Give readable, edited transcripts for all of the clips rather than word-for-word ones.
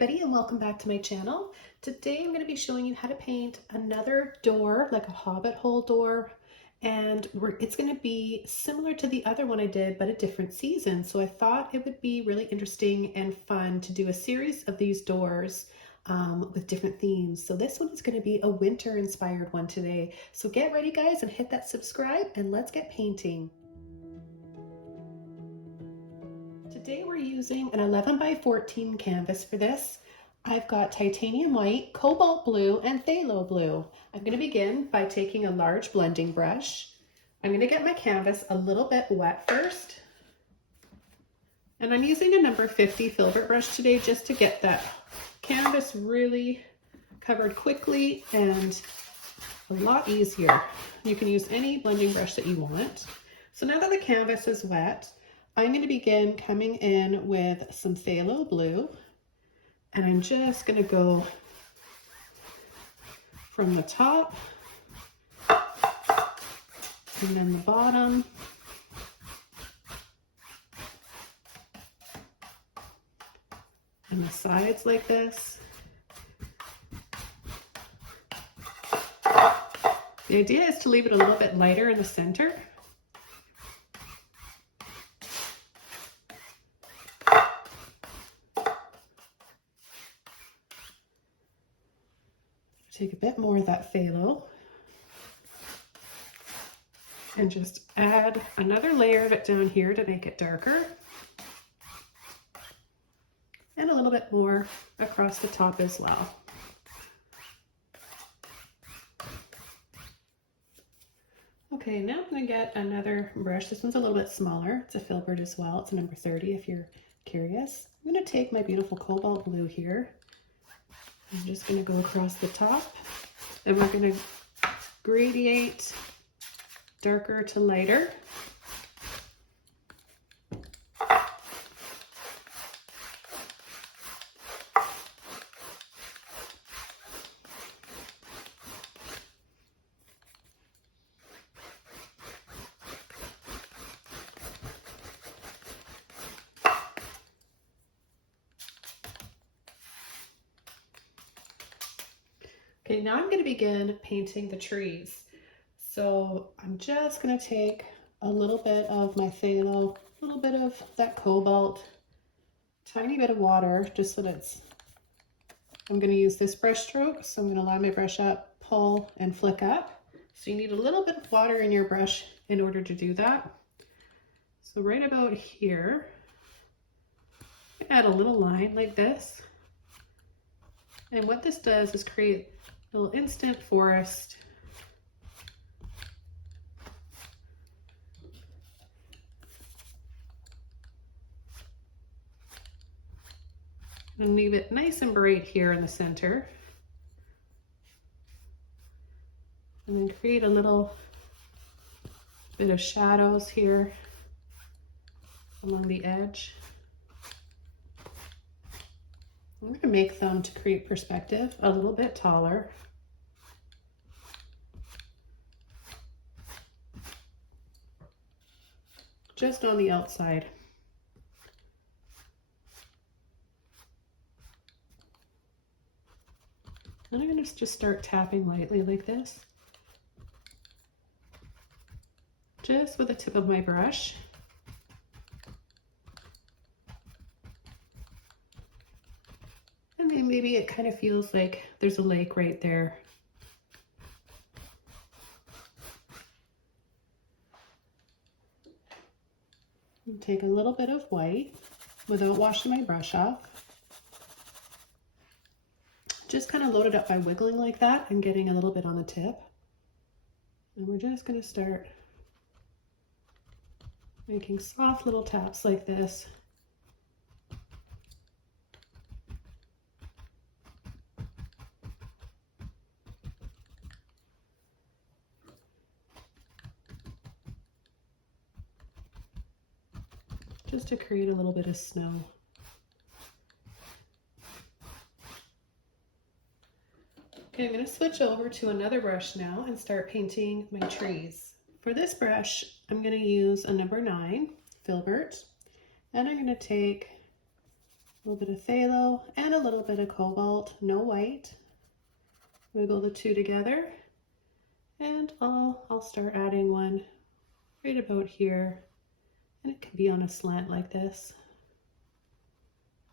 everybody, and welcome back to my channel. Today I'm going to be showing you how to paint another door, like a hobbit hole door, and it's going to be similar to the other one I did, but a different season. So I thought it would be really interesting and fun to do a series of these doors with different themes. So this one is going to be a winter inspired one today. So get ready guys and hit that subscribe and let's get painting. Today we're using an 11 by 14 canvas for this. I've got titanium white, cobalt blue, and phthalo blue. I'm going to begin by taking a large blending brush. I'm going to get my canvas a little bit wet first. And I'm using a number 50 Filbert brush today just to get that canvas really covered quickly and a lot easier. You can use any blending brush that you want. So now that the canvas is wet, I'm going to begin coming in with some phthalo blue, and I'm just going to go from the top and then the bottom and the sides like this. The idea is to leave it a little bit lighter in the center. Take a bit more of that phthalo and just add another layer of it down here to make it darker, and a little bit more across the top as well. Okay, now I'm going to get another brush. This one's a little bit smaller. It's a Filbert as well. It's a number 30 if you're curious. I'm going to take my beautiful cobalt blue here. I'm just going to go across the top, and we're going to gradient darker to lighter. Okay, now I'm going to begin painting the trees. So I'm just going to take a little bit of my phthalo, a little bit of that cobalt, tiny bit of water, just so that I'm going to use this brush stroke. So I'm going to line my brush up, pull, and flick up. So you need a little bit of water in your brush in order to do that. So right about here, add a little line like this. And what this does is create a little instant forest. And leave it nice and bright here in the center. And then create a little bit of shadows here along the edge. I'm going to make them, to create perspective, a little bit taller. Just on the outside. And I'm going to just start tapping lightly like this. Just with the tip of my brush. And then maybe it kind of feels like there's a lake right there. And take a little bit of white without washing my brush off. Just kind of load it up by wiggling like that and getting a little bit on the tip. And we're just going to start making soft little taps like this. Just to create a little bit of snow. Okay, I'm going to switch over to another brush now and start painting my trees. For this brush, I'm going to use a number 9 Filbert, and I'm going to take A little bit of phthalo and a little bit of cobalt, no white. Wiggle the two together, and I'll start adding one right about here, and it can be on a slant like this.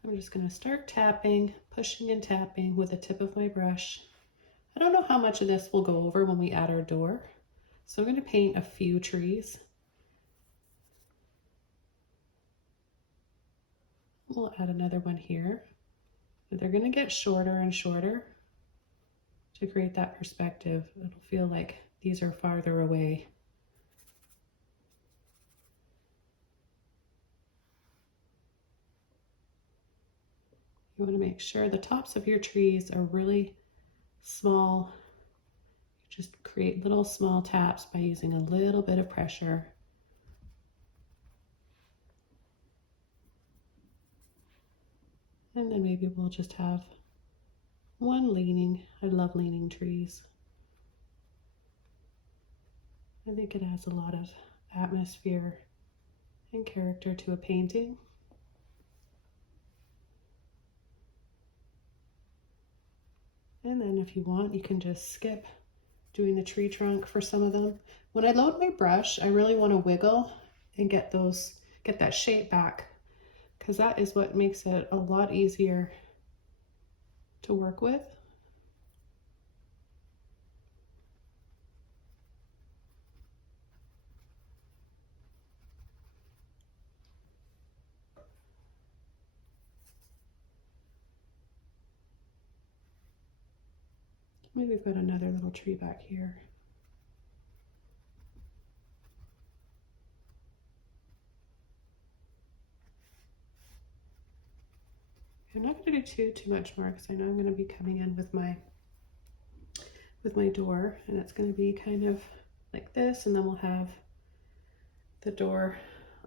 I'm just going to start tapping, pushing and tapping with the tip of my brush. I don't know how much of this will go over when we add our door, so I'm going to paint a few trees. We'll add another one here. They're going to get shorter and shorter to create that perspective. It'll feel like these are farther away. You want to make sure the tops of your trees are really small. You just create little small taps by using a little bit of pressure. And then maybe we'll just have one leaning. I love leaning trees. I think it adds a lot of atmosphere and character to a painting. And then if you want, you can just skip doing the tree trunk for some of them. When I load my brush, I really want to wiggle and get that shape back, because that is what makes it a lot easier to work with. Maybe we've got another little tree back here. I'm not going to do too much more because I know I'm going to be coming in with my door, and it's going to be kind of like this, and then we'll have the door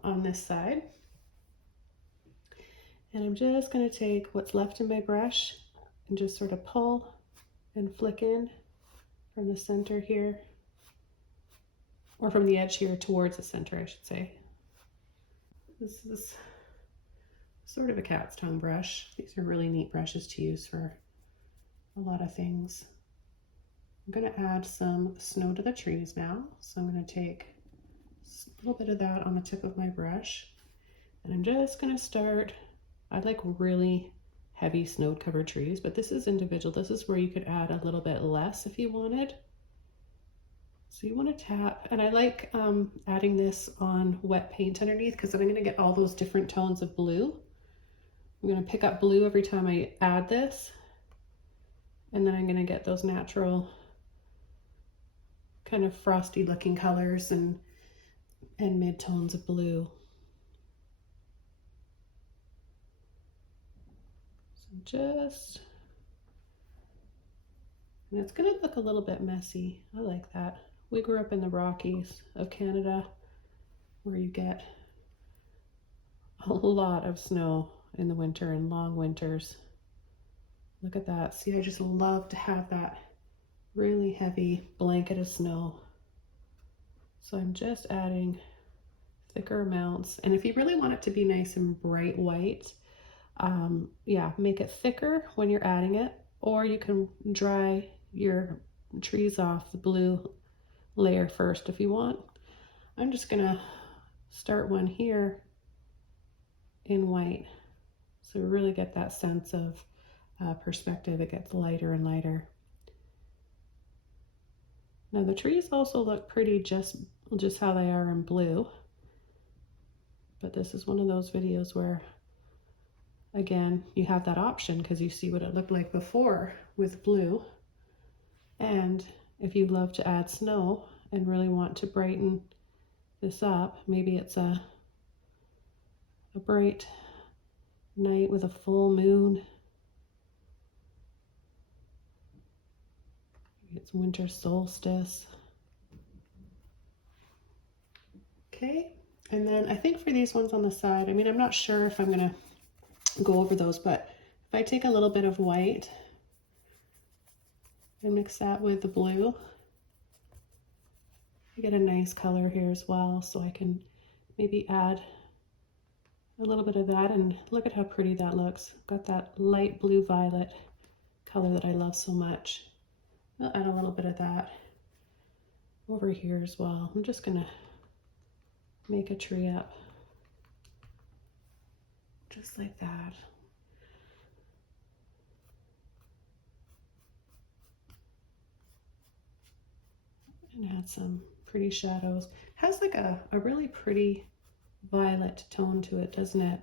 on this side. And I'm just going to take what's left in my brush and just sort of pull and flick in from the center here, or from the edge here towards the center, I should say. This is sort of a cat's tongue brush. These are really neat brushes to use for a lot of things. I'm going to add some snow to the trees now. So I'm going to take a little bit of that on the tip of my brush, and I'm just going to start. I like really heavy snow-covered trees, but this is individual. This is where you could add a little bit less if you wanted. So you want to tap, and I like adding this on wet paint underneath, because then I'm going to get all those different tones of blue. I'm going to pick up blue every time I add this, and then I'm going to get those natural kind of frosty looking colors and mid-tones of blue. Just, and it's going to look a little bit messy. I like that. We grew up in the Rockies of Canada, where you get a lot of snow in the winter and long winters. Look at that. See, I just love to have that really heavy blanket of snow. So I'm just adding thicker amounts. And if you really want it to be nice and bright white, yeah, make it thicker when you're adding it, or you can dry your trees off the blue layer first if you want. I'm just gonna start one here in white, so we really get that sense of perspective. It gets lighter and lighter. Now the trees also look pretty just how they are in blue, but this is one of those videos where, again, you have that option because you see what it looked like before with blue. And if you love to add snow and really want to brighten this up, maybe it's a bright night with a full moon. Maybe it's winter solstice. Okay, and then I think for these ones on the side, I mean, I'm not sure if I'm going to go over those, but if I take a little bit of white and mix that with the blue, I get a nice color here as well. So I can maybe add a little bit of that, and look at how pretty that looks. Got that light blue violet color that I love so much. I'll add a little bit of that over here as well. I'm just gonna make a tree up just like that. And add some pretty shadows. Has like a really pretty violet tone to it, doesn't it?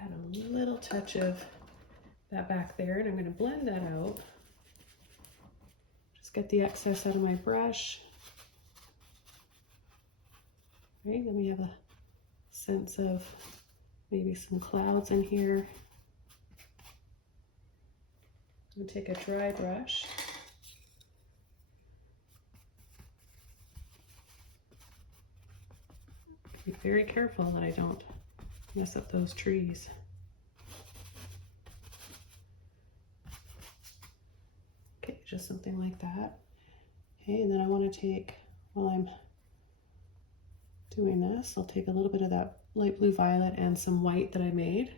Add a little touch of that back there, and I'm going to blend that out. Just get the excess out of my brush. Right, then we have a sense of maybe some clouds in here. I'm going to take a dry brush. Be very careful that I don't mess up those trees. Okay, just something like that. Okay, and then I want to take, while I'm doing this, I'll take a little bit of that light blue violet and some white that I made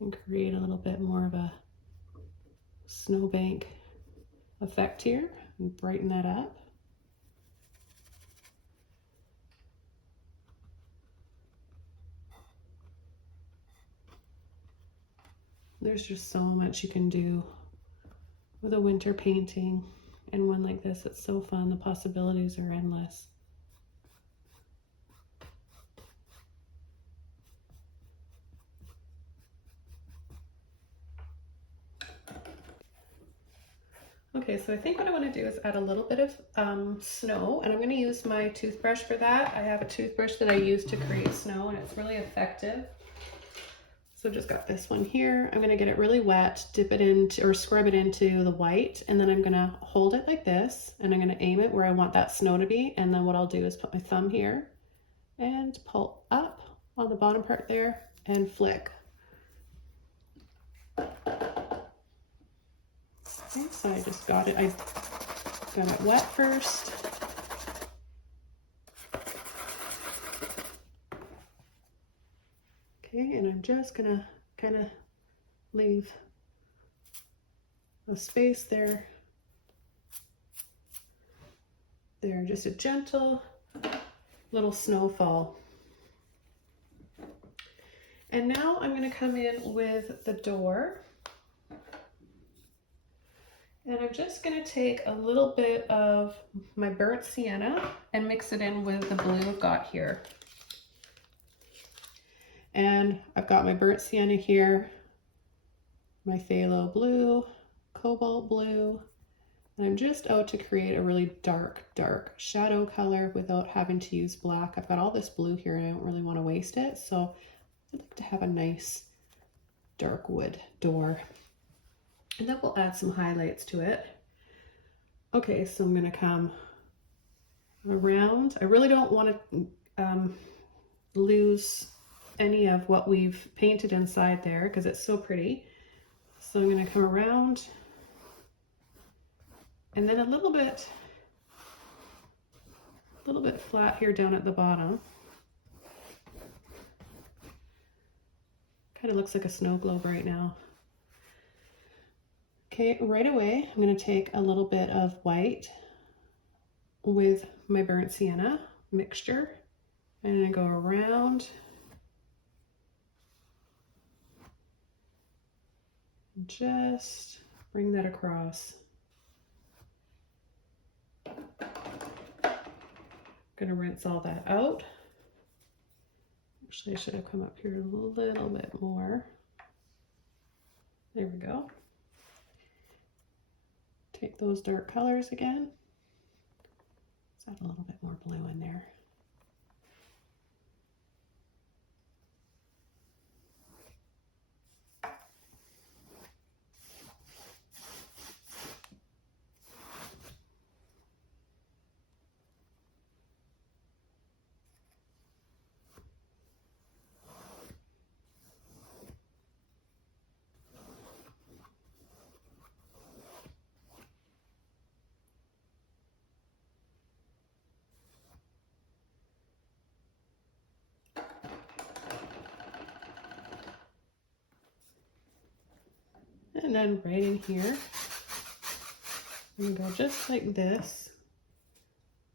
and create a little bit more of a snowbank effect here and brighten that up. There's just so much you can do with a winter painting, and one like this, it's so fun. The possibilities are endless. Okay, so I think what I want to do is add a little bit of snow, and I'm going to use my toothbrush for that. I have a toothbrush that I use to create snow, and it's really effective. So just got this one here. I'm going to get it really wet, dip it into, or scrub it into the white, and then I'm going to hold it like this, and I'm going to aim it where I want that snow to be, and then what I'll do is put my thumb here and pull up on the bottom part there and flick. Okay, so I just got it, I got it wet first. Okay, and I'm just gonna kind of leave a space there. There, just a gentle little snowfall. And now I'm gonna come in with the door. And I'm just going to take a little bit of my burnt sienna and mix it in with the blue I've got here. And I've got my burnt sienna here, my phthalo blue, cobalt blue, and I'm just out to create a really dark shadow color without having to use black. I've got all this blue here and I don't really want to waste it, so I'd like to have a nice dark wood door. And then we'll add some highlights to it. Okay, so I'm gonna come around. I really don't want to lose any of what we've painted inside there because it's so pretty. So I'm gonna come around and then a little bit flat here down at the bottom. Kind of looks like a snow globe right now. Okay, right away, I'm going to take a little bit of white with my burnt sienna mixture. I'm going to go around and just bring that across. I'm going to rinse all that out. Actually, I should have come up here a little bit more. There we go. Take those dark colors again. Let's add a little bit more blue in there. And then right in here, I'm gonna go just like this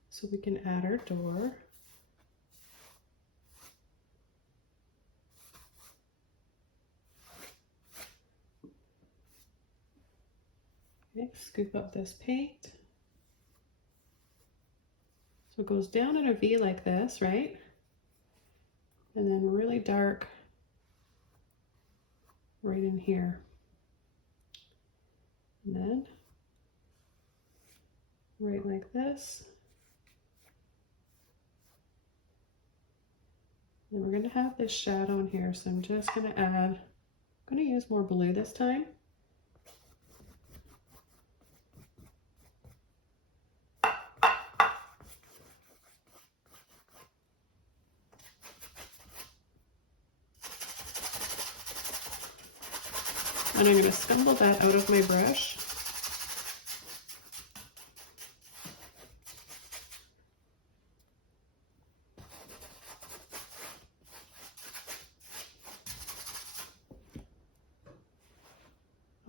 so we can add our door. Okay, scoop up this paint. So it goes down in a V like this, right? And then really dark right in here. And then right like this. And we're going to have this shadow in here, so I'm just going to add, I'm going to use more blue this time. And I'm going to scumble that out of my brush.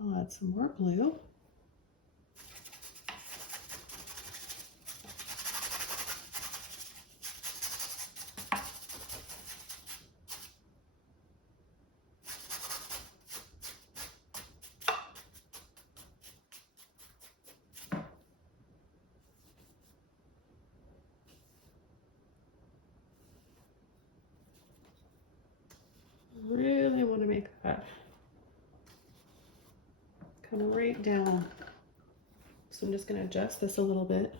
I'll add some more blue. Really want to make that come right down. So I'm just going to adjust this a little bit.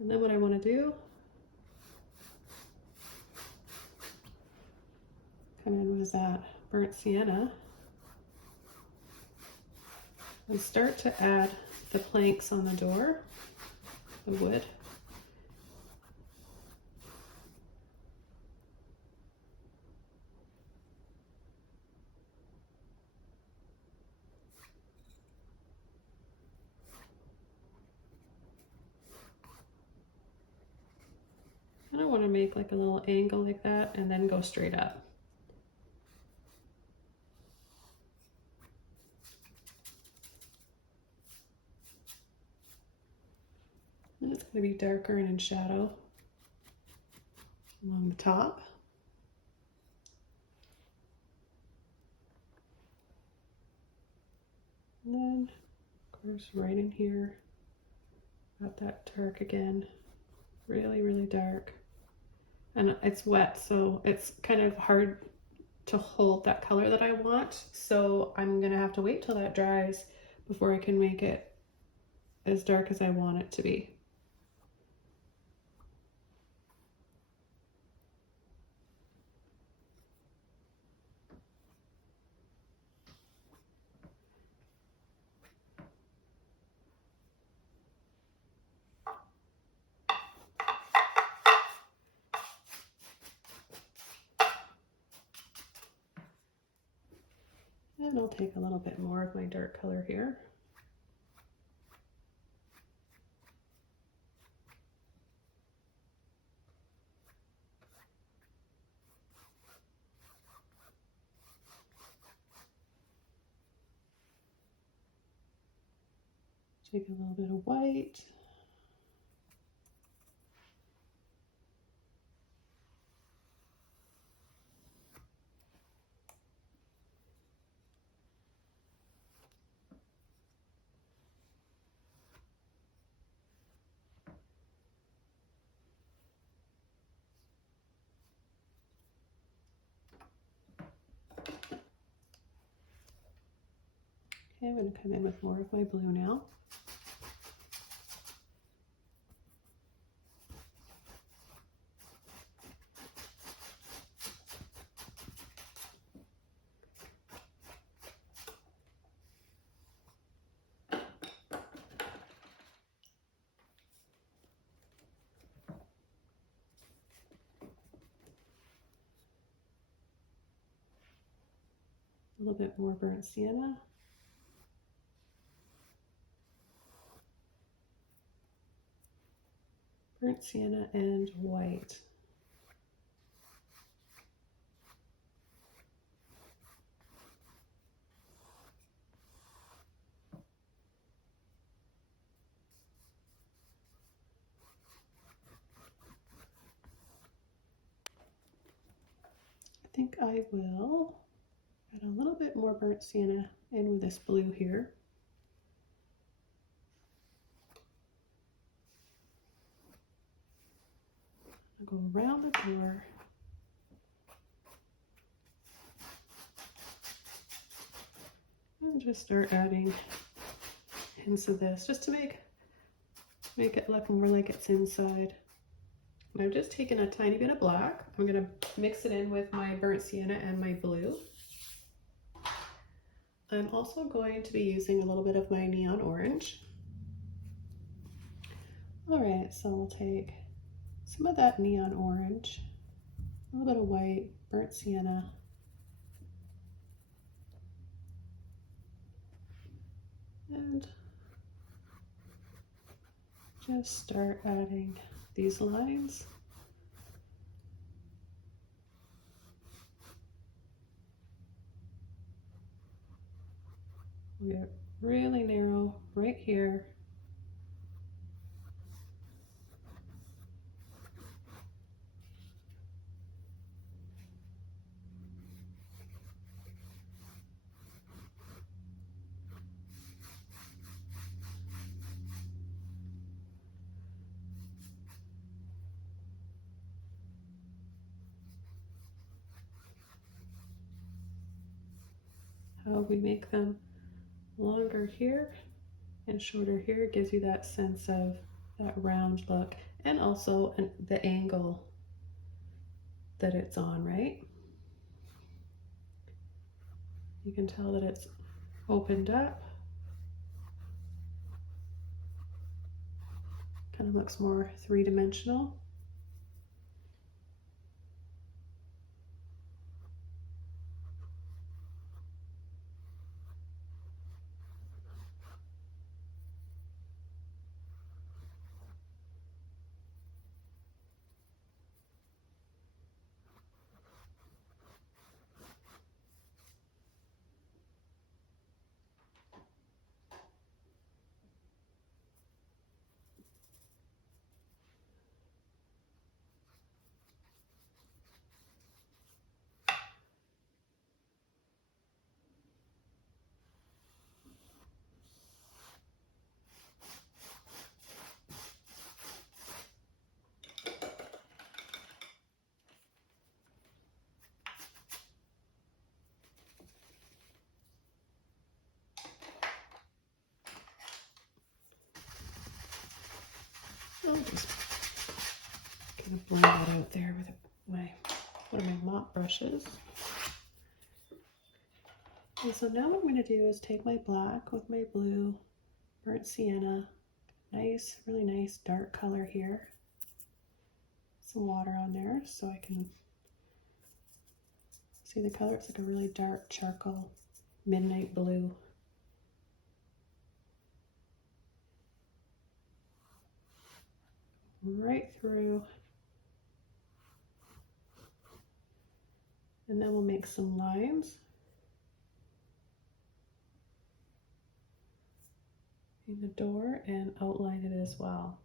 And then what I want to do, come in with that burnt sienna and start to add the planks on the door, the wood. And I want to make like a little angle like that and then go straight up. And it's going to be darker and in shadow along the top. And then, of course, right in here, got that dark again, really, really dark. And it's wet, so it's kind of hard to hold that color that I want. So I'm gonna have to wait till that dries before I can make it as dark as I want it to be. And I'll take a little bit more of my dark color here. Take a little bit of white. Okay, I'm going to come in with more of my blue now. A little bit more burnt sienna. Burnt sienna and white. think I will add a little bit more burnt sienna in with this blue here. I'll go around the door. And just start adding hints of this just to make it look more like it's inside. And I've just taken a tiny bit of black. I'm going to mix it in with my burnt sienna and my blue. I'm also going to be using a little bit of my neon orange. All right, so we'll take some of that neon orange, a little bit of white, burnt sienna, and just start adding these lines. We get really narrow right here. How we make them longer here and shorter here gives you that sense of that round look, and also the angle that it's on, right? You can tell that it's opened up. Kind of looks more three-dimensional. I'll just kind of blend that out there with one of my mop brushes. And so now what I'm going to do is take my black with my blue, burnt sienna, nice, really nice dark color here. Some water on there so I can see the color. It's like a really dark charcoal, midnight blue. Right through. And then we'll make some lines in the door and outline it as well.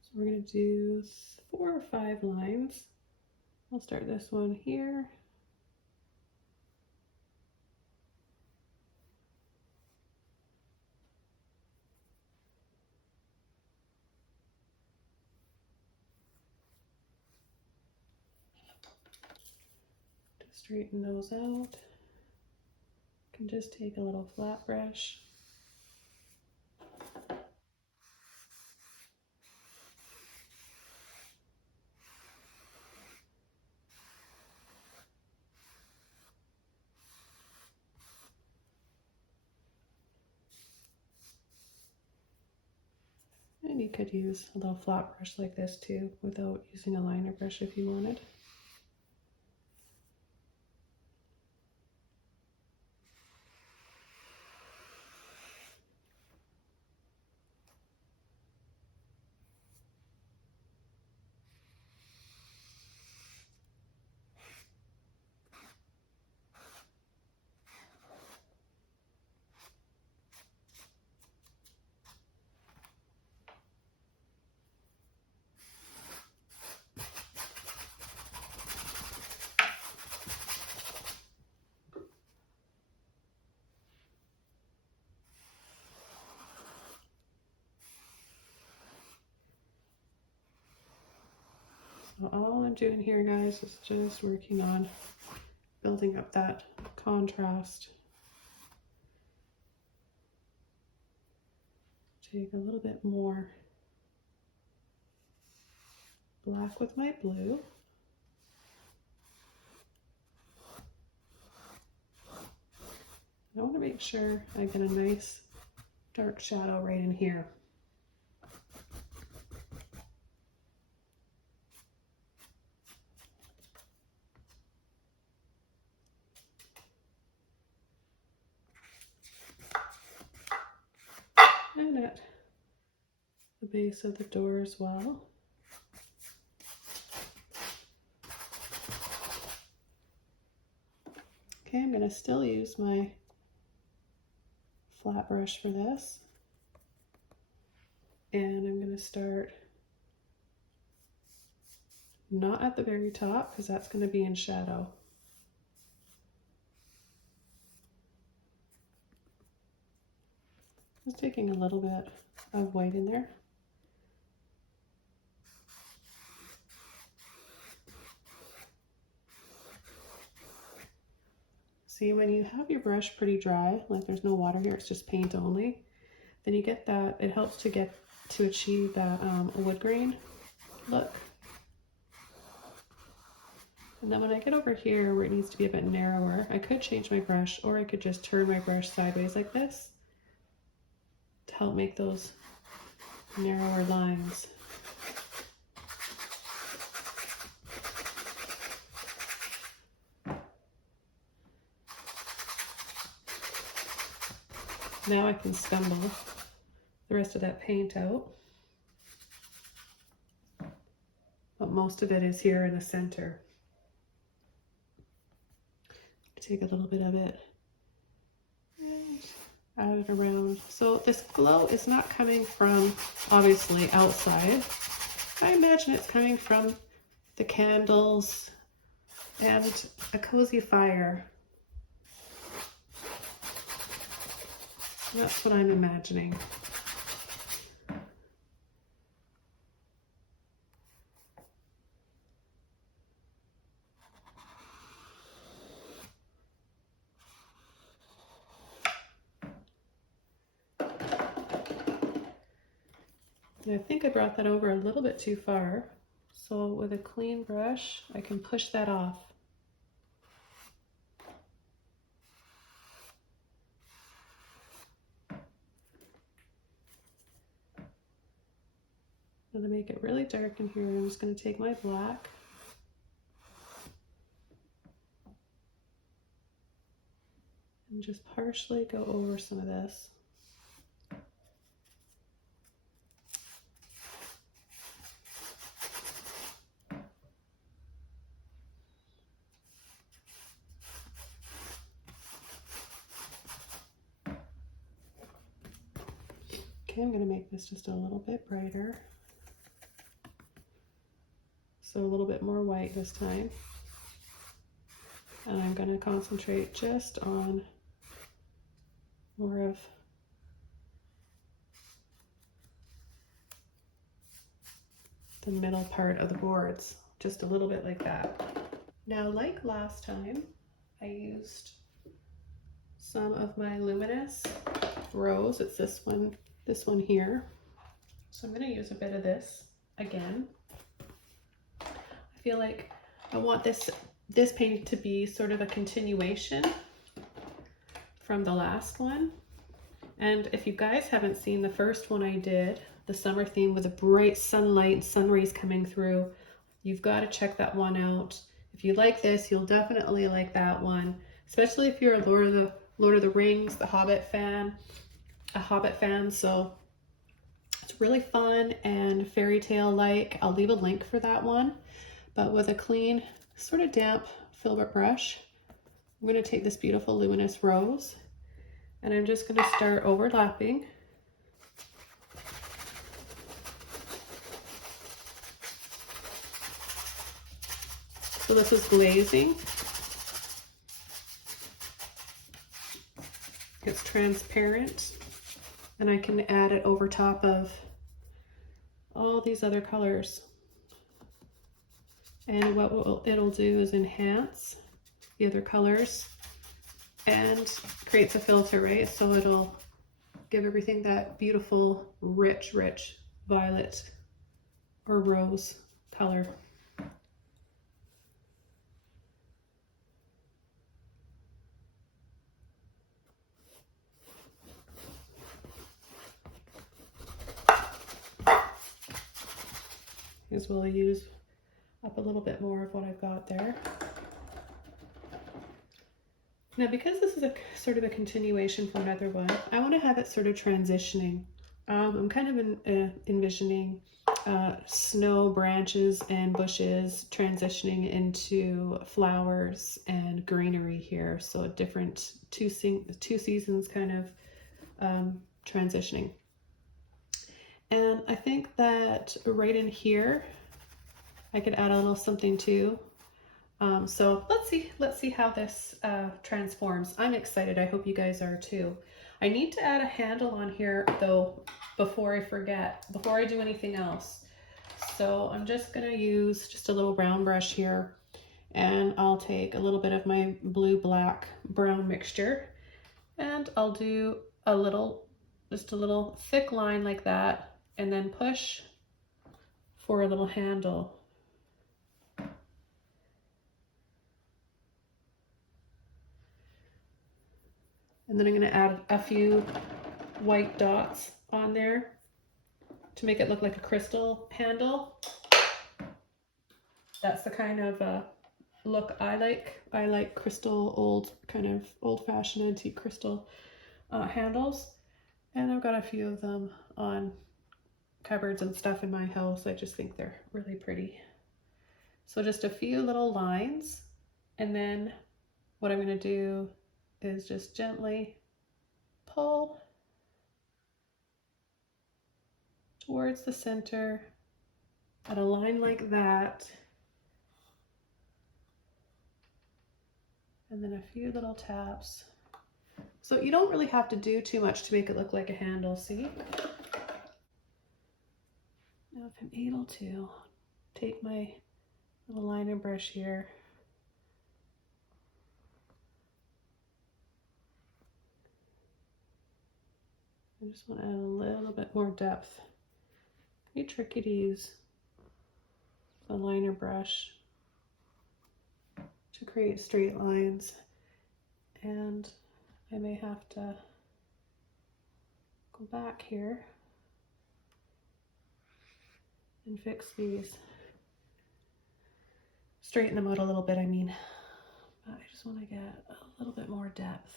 So we're going to do 4 or 5 lines. I'll start this one here. To straighten those out, you can just take a little flat brush. And you could use a little flat brush like this too, without using a liner brush if you wanted. So all I'm doing here, guys, is just working on building up that contrast. Take a little bit more black with my blue. I want to make sure I get a nice dark shadow right in here. And at the base of the door as well. Okay, I'm going to still use my flat brush for this. And I'm going to start not at the very top because that's going to be in shadow. Just taking a little bit of white in there. See, when you have your brush pretty dry, like there's no water here, it's just paint only, then you get that, it helps to achieve that wood grain look. And then when I get over here where it needs to be a bit narrower, I could change my brush, or I could just turn my brush sideways like this to help make those narrower lines. Now I can scumble the rest of that paint out. But most of it is here in the center. Take a little bit of it and add it around. So this glow is not coming from, obviously, outside. I imagine it's coming from the candles and a cozy fire. That's what I'm imagining. And I think I brought that over a little bit too far. So with a clean brush, I can push that off. I'm going to make it really dark in here. I'm just going to take my black and just partially go over some of this. Okay, I'm going to make this just a little bit brighter. So a little bit more white this time. And I'm going to concentrate just on more of the middle part of the boards, just a little bit like that. Now, like last time, I used some of my luminous rose. It's this one here. So I'm going to use a bit of this again. I feel like I want this painting to be sort of a continuation from the last one. And if you guys haven't seen the first one I did, the summer theme with the bright sunlight and sun rays coming through, you've got to check that one out. If you like this, you'll definitely like that one, especially if you're a Lord of the Rings, a Hobbit fan. So it's really fun and fairy tale like. I'll leave a link for that one. But with a clean, sort of damp Filbert brush, I'm going to take this beautiful luminous rose and I'm just going to start overlapping. So this is glazing. It's transparent and I can add it over top of all these other colors. And what it'll do is enhance the other colors and creates a filter, right? So it'll give everything that beautiful, rich violet or rose color. As well, use up a little bit more of what I've got there. Now, because this is a sort of a continuation from another one, I want to have it sort of transitioning. I'm kind of envisioning snow branches and bushes transitioning into flowers and greenery here. So a different two seasons kind of transitioning. And I think that right in here, I could add a little something too. So let's see how this transforms. I'm excited. I hope you guys are too. I need to add a handle on here though, before I forget, before I do anything else. So I'm just gonna use just a little brown brush here, and I'll take a little bit of my blue, black, brown mixture, and I'll do just a little thick line like that, and then push for a little handle. And then I'm going to add a few white dots on there to make it look like a crystal handle. That's the kind of look I like. I like crystal, kind of old-fashioned antique crystal handles. And I've got a few of them on cupboards and stuff in my house. I just think they're really pretty. So just a few little lines, and then what I'm going to do is just gently pull towards the center at a line like that, and then a few little taps. So you don't really have to do too much to make it look like a handle, see? Now if I'm able to take my little liner brush here, I just want to add a little bit more depth. Pretty tricky to use a liner brush to create straight lines, and I may have to go back here and fix these. Straighten them out a little bit, I mean. But I just want to get a little bit more depth.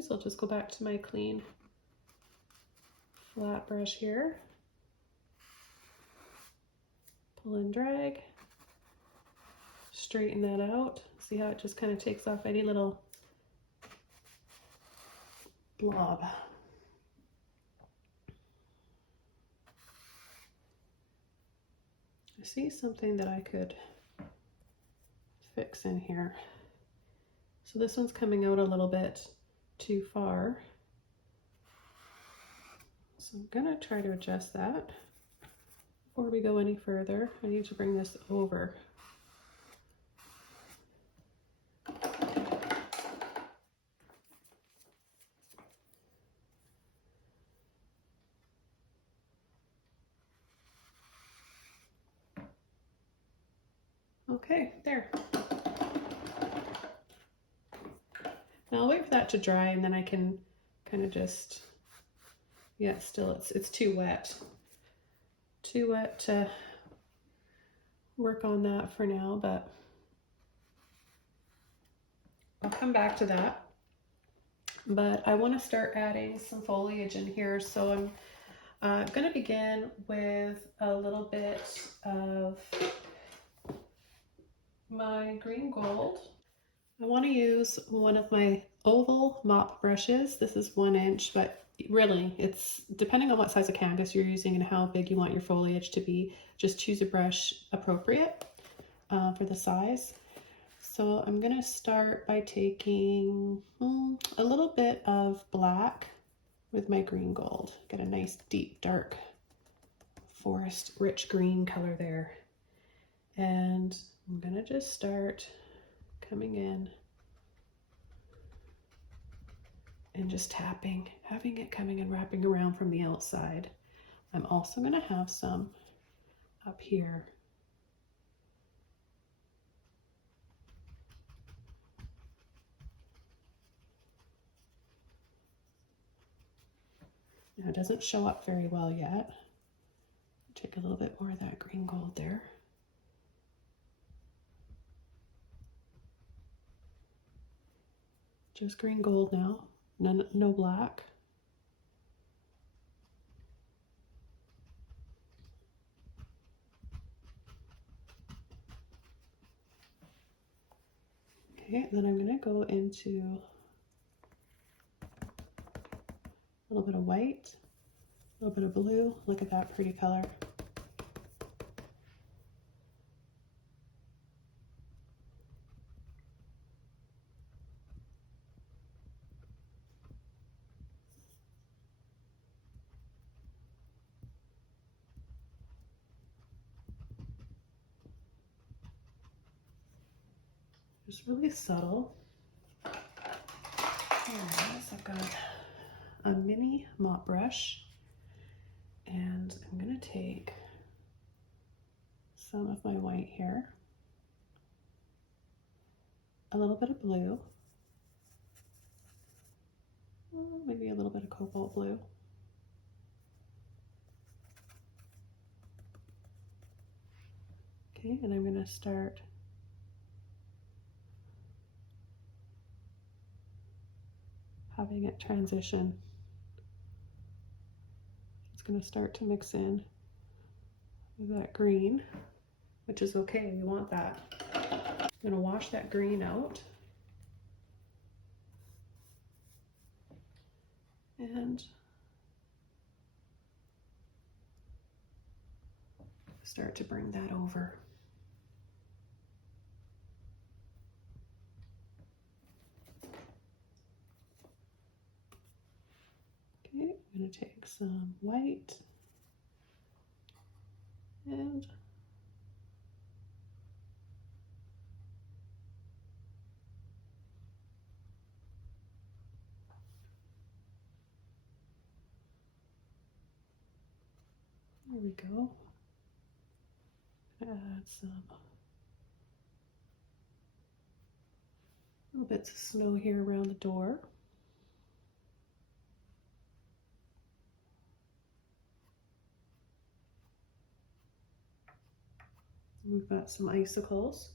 So I'll just go back to my clean flat brush here. Pull and drag. Straighten that out. See how it just kind of takes off any little blob. I see something that I could fix in here. So this one's coming out a little bit too far. So I'm gonna try to adjust that. Before we go any further, I need to bring this over. Okay, there. Now I'll wait for that to dry, and then I can kind of just, yeah, still it's too wet. Too wet to work on that for now, but I'll come back to that. But I want to start adding some foliage in here, so I'm going to begin with a little bit of my green gold. I want to use one of my oval mop brushes. This is 1 inch, but really it's depending on what size of canvas you're using and how big you want your foliage to be. Just choose a brush appropriate for the size. So I'm going to start by taking a little bit of black with my green gold. Get a nice deep dark forest rich green color there. And I'm gonna just start coming in and just tapping, having it coming and wrapping around from the outside. I'm also gonna have some up here. Now it doesn't show up very well yet. Take a little bit more of that green gold there. Just green gold now, no black. Okay, then I'm gonna go into a little bit of white, a little bit of blue. Look at that pretty color. Just really subtle. I've got a mini mop brush, and I'm gonna take some of my white here, a little bit of blue, maybe a little bit of cobalt blue, okay, and I'm gonna start having it transition. It's going to start to mix in with that green, which is okay, we want that. I'm going to wash that green out and start to bring that over. Okay, I'm going to take some white and there we go. Add some little bits of snow here around the door. We've got some icicles.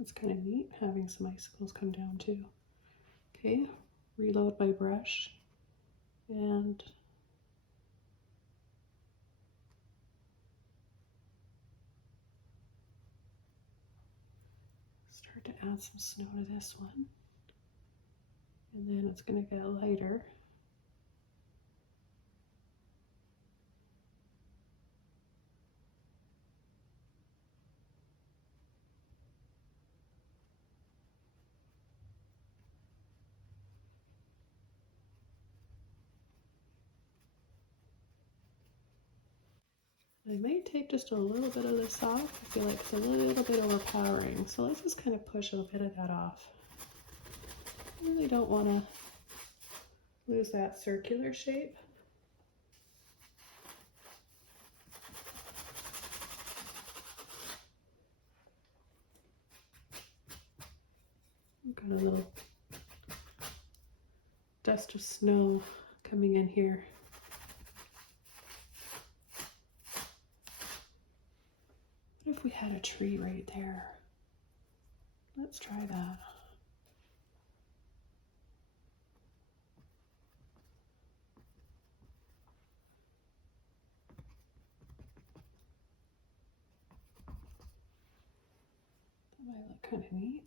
It's kind of neat having some icicles come down too. Okay, reload my brush and start to add some snow to this one. And then it's going to get lighter. I might take just a little bit of this off. I feel like it's a little bit overpowering. So let's just kind of push a bit of that off. I really don't want to lose that circular shape. Got a little dust of snow coming in here. if we had a tree right there. Let's try that. That might look kind of neat.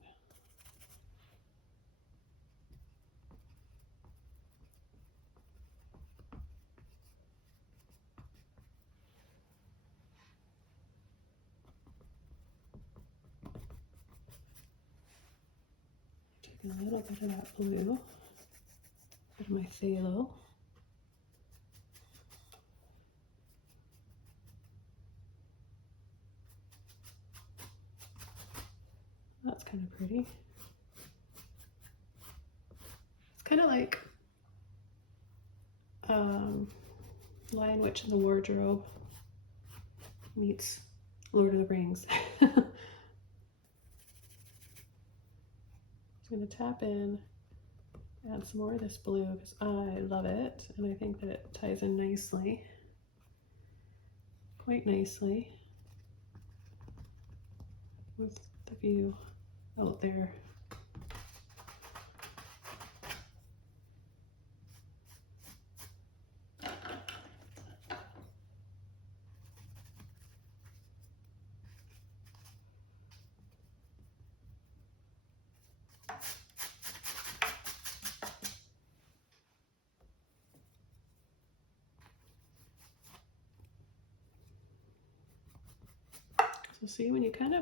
Take a little bit of that blue, a bit of my phthalo. That's kind of pretty. It's kind of like Lion, Witch, and the Wardrobe meets Lord of the Rings. I'm going to tap in, add some more of this blue because I love it, and I think that it ties in nicely, quite nicely, with the view out there. So see, when you kind of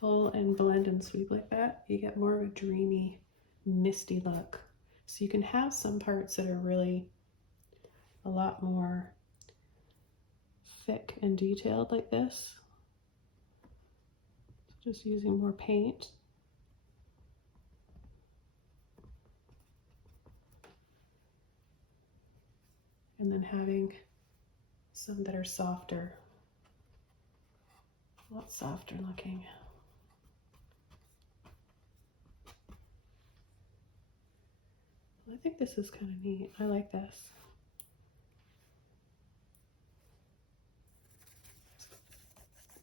pull and blend and sweep like that, you get more of a dreamy, misty look. So you can have some parts that are really a lot more thick and detailed like this. So just using more paint. And then having some that are softer, a lot softer looking. I think this is kind of neat. I like this.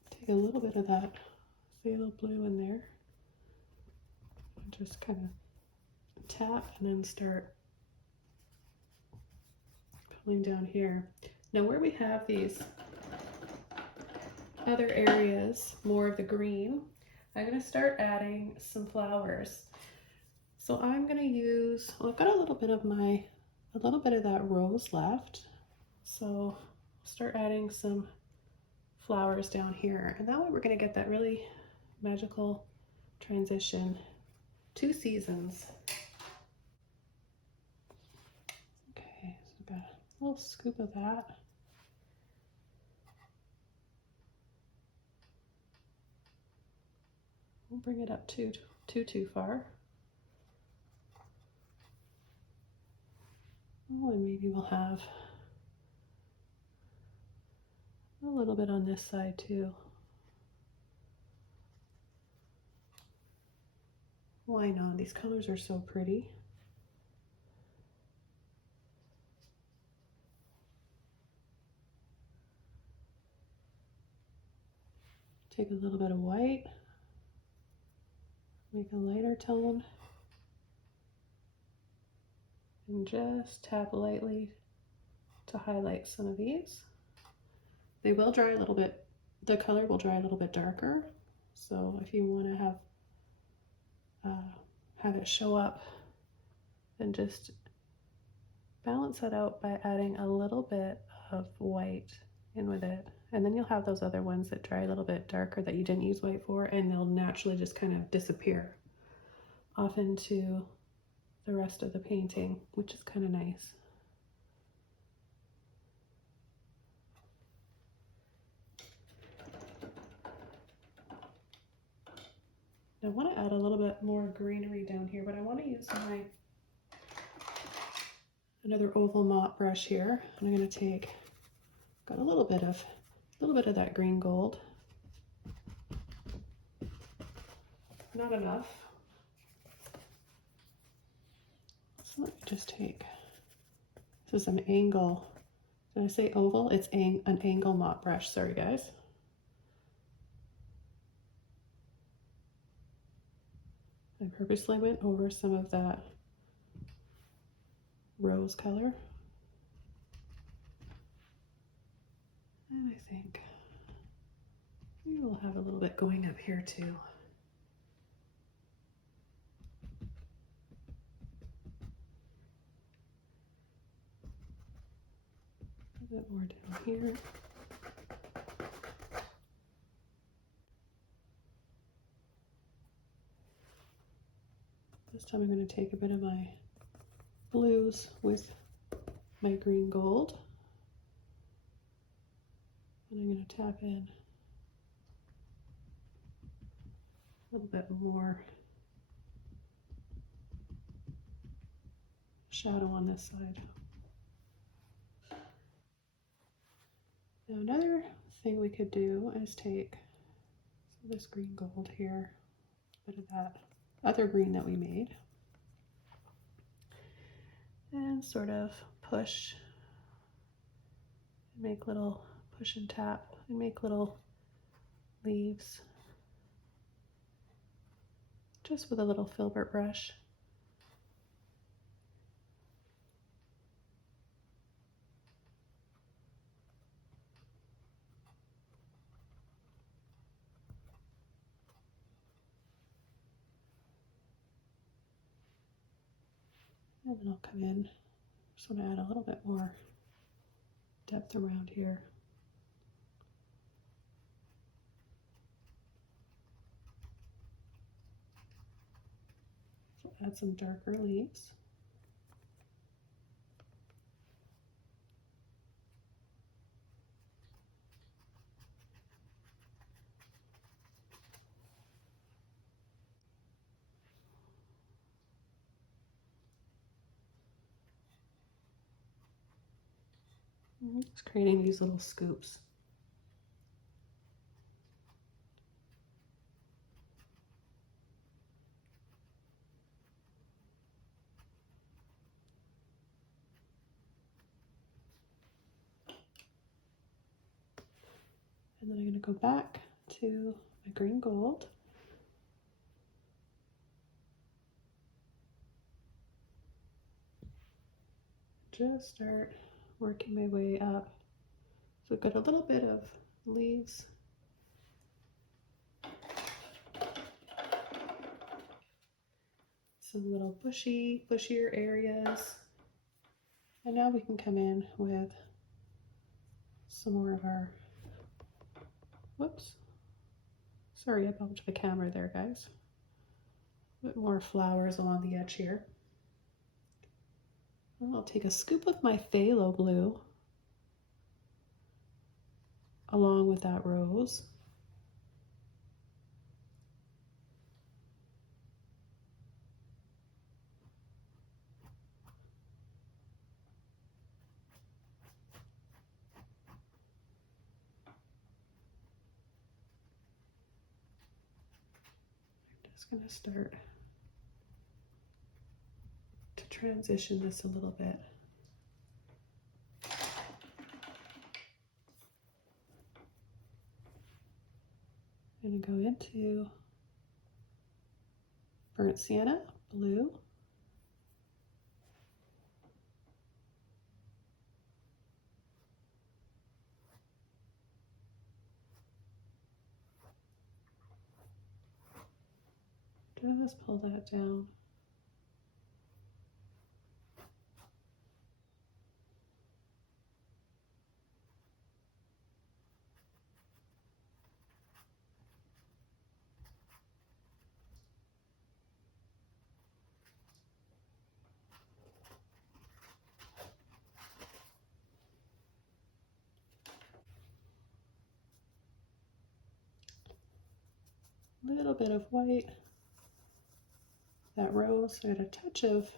Take a little bit of that phthalo blue in there and just kind of tap and then start pulling down here. Now where we have these other areas, more of the green, I'm going to start adding some flowers. So I'm going to use, well, I've got a little bit of that rose left. So I'll start adding some flowers down here. And that way we're going to get that really magical transition. 2 seasons. Okay, so I've got a little scoop of that. Won't bring it up too far. Oh, and maybe we'll have a little bit on this side too. Why not? These colors are so pretty. Take a little bit of white, make a lighter tone, and just tap lightly to highlight some of these. They will dry a little bit, the color will dry a little bit darker. So if you want to have it show up, then just balance that out by adding a little bit of white in with it. And then you'll have those other ones that dry a little bit darker that you didn't use white for, and they'll naturally just kind of disappear off into the rest of the painting, which is kind of nice. I want to add a little bit more greenery down here, but I want to use another oval mop brush here, and I'm going to take, got a little bit of that green gold. Not enough. So let me just take, this is an angle. Did I say oval? It's an angle mop brush. Sorry guys. I purposely went over some of that rose color. And I think we will have a little bit going up here too. A bit more down here. This time I'm going to take a bit of my blues with my green gold. And I'm going to tap in a little bit more shadow on this side. Now another thing we could do is take this green gold here, a bit of that other green that we made, and sort of push, make little push and tap, and make little leaves just with a little Filbert brush. And then I'll come in, just want to add a little bit more depth around here. So add some darker leaves. Just creating these little scoops. And then I'm going to go back to my green gold. Just start working my way up. So I've got a little bit of leaves. Some little bushier areas. And now we can come in with some more of our, whoops, sorry, I bumped the camera there, guys. A bit more flowers along the edge here. And I'll take a scoop of my phthalo blue along with that rose. I'm just going to start to transition this a little bit. I'm going to go into burnt sienna, blue. Just pull that down. A little bit of white, that rose, I got a touch of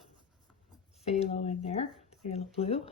phthalo in there, phthalo blue.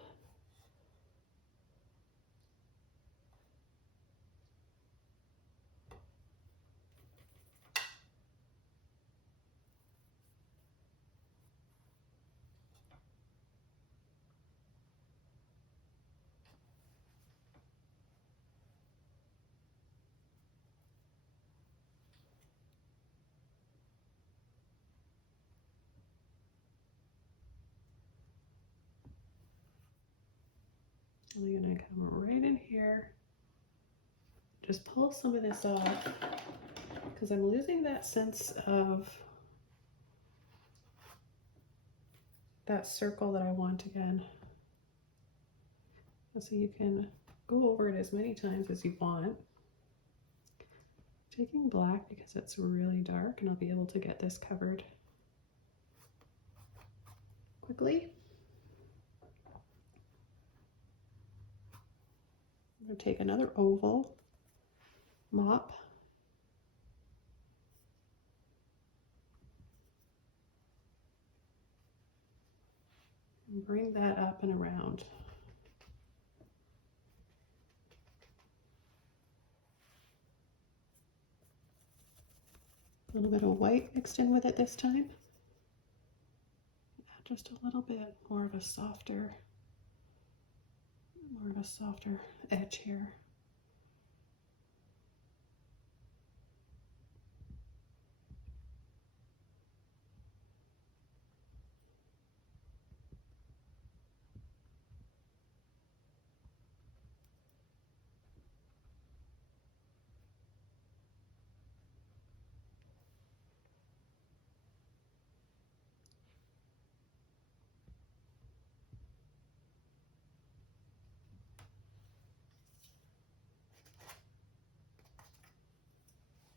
I'm gonna come right in here, just pull some of this off because I'm losing that sense of that circle that I want again. So you can go over it as many times as you want. Taking black because it's really dark and I'll be able to get this covered quickly. I'm going to take another oval mop and bring that up and around. A little bit of white mixed in with it this time. Just a little bit more of a softer edge here.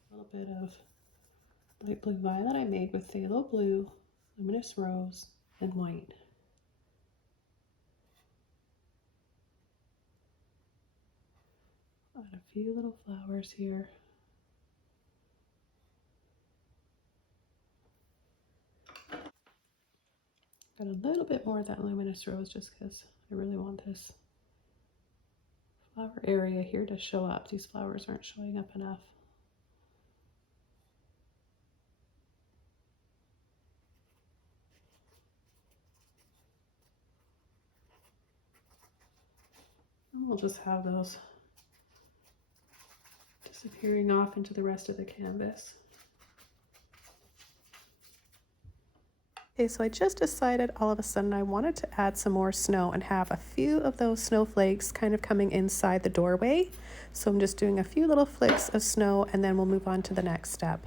A little bit of light blue violet I made with phthalo blue, luminous rose, and white. Add a few little flowers here. Got a little bit more of that luminous rose just because I really want this flower area here to show up. These flowers aren't showing up enough. And we'll just have those disappearing off into the rest of the canvas. Okay, so I just decided all of a sudden I wanted to add some more snow and have a few of those snowflakes kind of coming inside the doorway. So I'm just doing a few little flicks of snow and then we'll move on to the next step.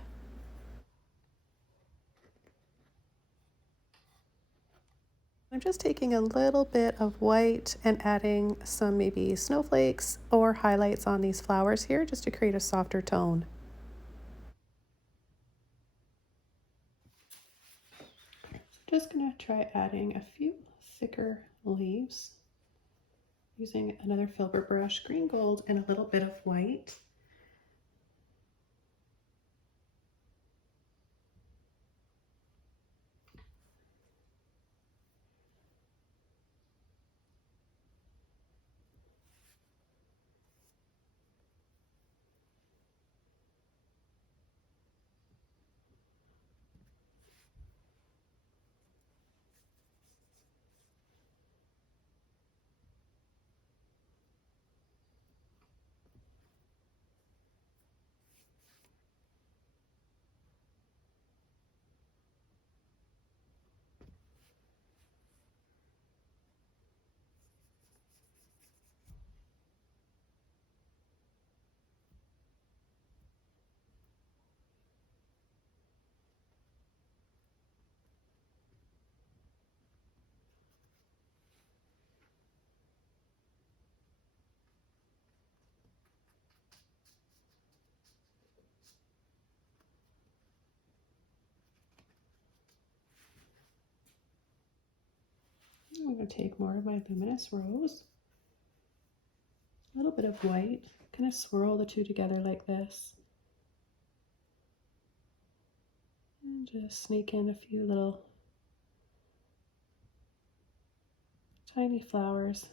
I'm just taking a little bit of white and adding some maybe snowflakes or highlights on these flowers here just to create a softer tone. Just gonna try adding a few thicker leaves using another Filbert brush, green gold, and a little bit of white. I'm going to take more of my luminous rose, a little bit of white, kind of swirl the two together like this, and just sneak in a few little tiny flowers.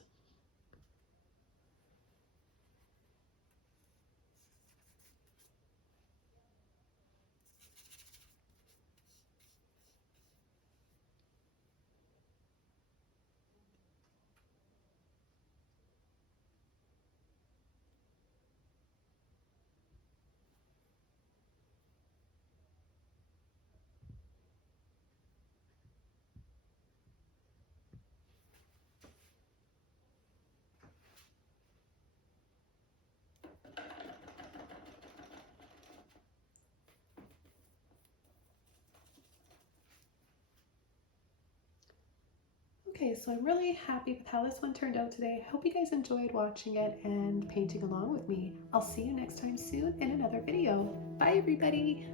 Okay, so I'm really happy with how this one turned out today. I hope you guys enjoyed watching it and painting along with me. I'll see you next time soon in another video. Bye everybody!